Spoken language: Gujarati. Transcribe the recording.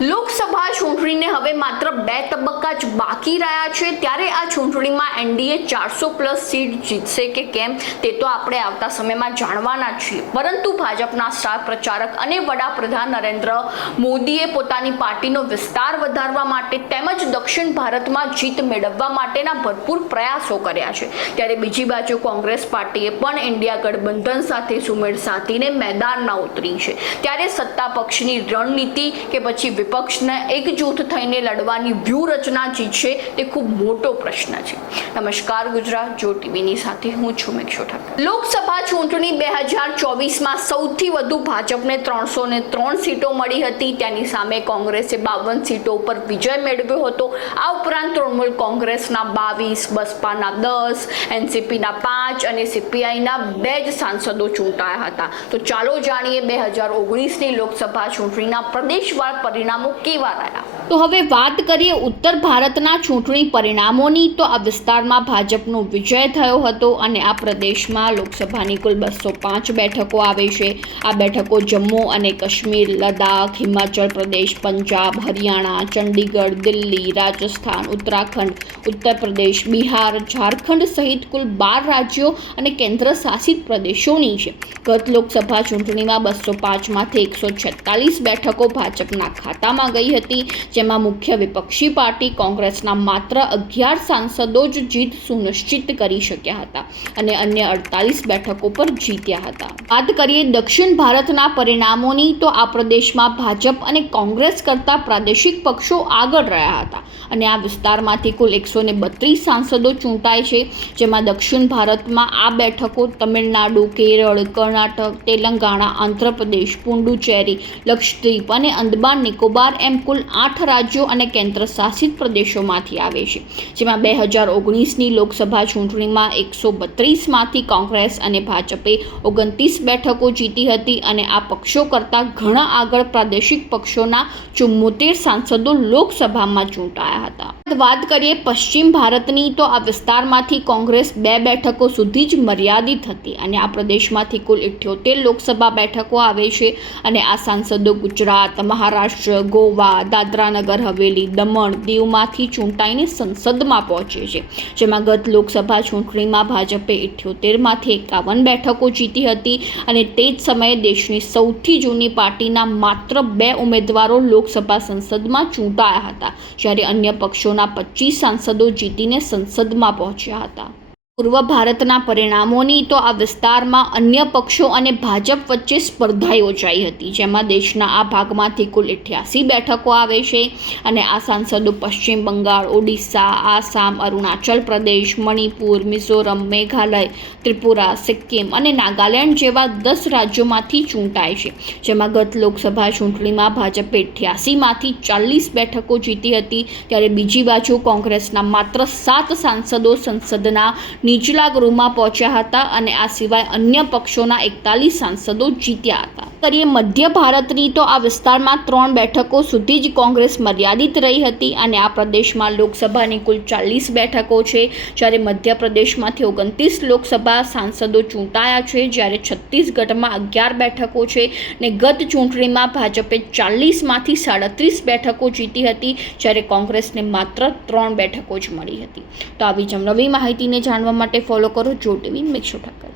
લોકસભા ચૂંટણીને હવે માત્ર 2 તબક્કા જ બાકી રહ્યા છે, ત્યારે આ ચૂંટણીમાં એનડીએ 400+ સીટ જીતશે કે કેમ તે તો આપણે આવતા સમયમાં જાણવાના છીએ. પરંતુ ભાજપના સ્ટાર પ્રચારક અને વડાપ્રધાન નરેન્દ્ર મોદીએ પોતાની પાર્ટીનો વિસ્તાર વધારવા માટે તેમજ દક્ષિણ ભારતમાં જીત મેળવવા માટેના ભરપૂર પ્રયાસો કર્યા છે. ત્યારે બીજી બાજુ કોંગ્રેસ પાર્ટીએ પણ ઇન્ડિયા ગઠબંધન સાથે સુમેળ સાધીને મેદાનમાં ઉતરી છે. ત્યારે સત્તા પક્ષની રણનીતિ કે પછી વિપક્ષને એકજૂથ થઈને લડવાની વ્યૂહરચના જીતશે તે ખૂબ મોટો પ્રશ્ન છે. નમસ્કાર ગુજરાત જો ટીવીની સાથે હું છું મેક્ષો ઠક્કર. લોકસભા ચૂંટણી 2024માં સૌથી વધુ ભાજપને 303 સીટો મળી હતી. તેની સામે કોંગ્રેસે 52 સીટો ઉપર વિજય મેળવ્યો હતો. આ ઉપરાંત તૃણમૂલ કોંગ્રેસના 22, બસપાના 10, એનસીપીના 5 અને સીપીઆઈના 2 જ સાંસદો ચૂંટાયા હતા. તો ચાલો જાણીએ 2019ની લોકસભા ચૂંટણીના પ્રદેશવાર પરિણામો કેવા રહ્યા. તો હવે વાત કરીએ ઉત્તર ભારતના ચૂંટણી પરિણામોની. તો આ વિસ્તારમાં ભાજપનો વિજય થયો હતો અને આ પ્રદેશમાં લોકસભાની કુલ 205 બેઠકો આવે છે. આ બેઠકો જમ્મુ અને કાશ્મીર, લદ્દાખ, હિમાચલ પ્રદેશ, પંજાબ, હરિયાણા, ચંડીગઢ, દિલ્હી, રાજસ્થાન, ઉત્તરાખંડ, ઉત્તર પ્રદેશ, બિહાર, ઝારખંડ સહિત કુલ 12 રાજ્યો અને કેન્દ્ર શાસિત પ્રદેશોની છે. ગત લોકસભા ચૂંટણીમાં 205માંથી 146 બેઠકો ભાજપના ખાતામાં ગઈ હતી, જેમાં મુખ્ય વિપક્ષી પાર્ટી કોંગ્રેસના માત્ર 11 સાંસદો જ જીત સુનિશ્ચિત કરી શક્યા હતા અને અન્ય 48 બેઠકો પર જીત્યા હતા. વાત કરીએ દક્ષિણ ભારતના પરિણામોની. તો આ પ્રદેશમાં ભાજપ અને કોંગ્રેસ કરતા પ્રાદેશિક પક્ષો આગળ રહ્યા હતા અને આ વિસ્તારમાંથી કુલ 132 સાંસદો ચૂંટાય છે, જેમાં દક્ષિણ ભારતમાં આ બેઠકો તમિલનાડુ, કેરળ, કર્ણાટક, તેલંગાણા, આંધ્રપ્રદેશ, પુડુચેરી, લક્ષદ્વીપ અને અંદમાન નિકોબાર એમ કુલ 8 રાજ્યો અને કેન્દ્ર શાસિત પ્રદેશોમાંથી આવે છે. જેમાં 2019ની લોકસભા ચૂંટણીમાં 132માંથી કોંગ્રેસ અને ભાજપે 29 બેઠકો જીતી હતી અને આ પક્ષો કરતાં ઘણા આગળ પ્રાદેશિક પક્ષોના 74 સાંસદો લોકસભામાં ચૂંટાયા હતા. વાત કરીએ પશ્ચિમ ભારતની. તો આ વિસ્તારમાંથી કોંગ્રેસ 2 બેઠકો સુધી જ મર્યાદિત હતી અને આ પ્રદેશમાંથી કુલ 78 લોકસભા બેઠકો આવે છે અને આ સાંસદો ગુજરાત, મહારાષ્ટ્ર, ગોવા, દાદરાનગર હવેલી, દમણ, દીવમાંથી ચૂંટાઈને સંસદમાં પહોંચે છે. જેમાં ગત લોકસભા ચૂંટણીમાં ભાજપે 78માંથી 51 બેઠકો જીતી હતી અને તે જ સમયે દેશની સૌથી જૂની પાર્ટીના માત્ર 2 ઉમેદવારો લોકસભા સંસદમાં ચૂંટાયા હતા, જ્યારે અન્ય પક્ષોના 25 સાંસદો જીતીને સંસદમાં પહોંચ્યા હતા. પૂર્વ ભારતના પરિણામોની. તો આ વિસ્તારમાં અન્ય પક્ષો અને ભાજપ વચ્ચે સ્પર્ધા યોજાઈ હતી, જેમાં દેશના આ ભાગમાંથી કુલ 88 બેઠકો આવે છે અને આ સાંસદો પશ્ચિમ બંગાળ, ઓડિશા, આસામ, અરુણાચલ પ્રદેશ, મણિપુર, મિઝોરમ, મેઘાલય, ત્રિપુરા, સિક્કિમ અને નાગાલેન્ડ જેવા 10 રાજ્યોમાંથી ચૂંટાય છે. જેમાં ગત લોકસભા ચૂંટણીમાં ભાજપે 88માંથી 40 બેઠકો જીતી હતી, ત્યારે બીજી બાજુ કોંગ્રેસના માત્ર 7 સાંસદો સંસદના નીચલા ગૃહમાં પહોંચ્યા હતા અને આ સિવાય અન્ય પક્ષોના 41 સાંસદો જીત્યા હતા. કરીએ મધ્ય ભારતની. તો આ વિસ્તારમાં 3 બેઠકો સુધી જ કોંગ્રેસ મર્યાદિત રહી હતી અને આ પ્રદેશમાં લોકસભાની કુલ 40 બેઠકો છે, જ્યારે મધ્યપ્રદેશમાંથી 29 લોકસભા સાંસદો ચૂંટાયા છે, જ્યારે છત્તીસગઢમાં 11 બેઠકો છે અને ગત ચૂંટણીમાં ભાજપે 40માંથી 37 બેઠકો જીતી હતી, જ્યારે કોંગ્રેસને માત્ર 3 બેઠકો જ મળી હતી. તો આવી જ નવી માહિતીને જાણવા માટે ફોલો કરો જો ટીવી મેક્ષો ઠક્કર.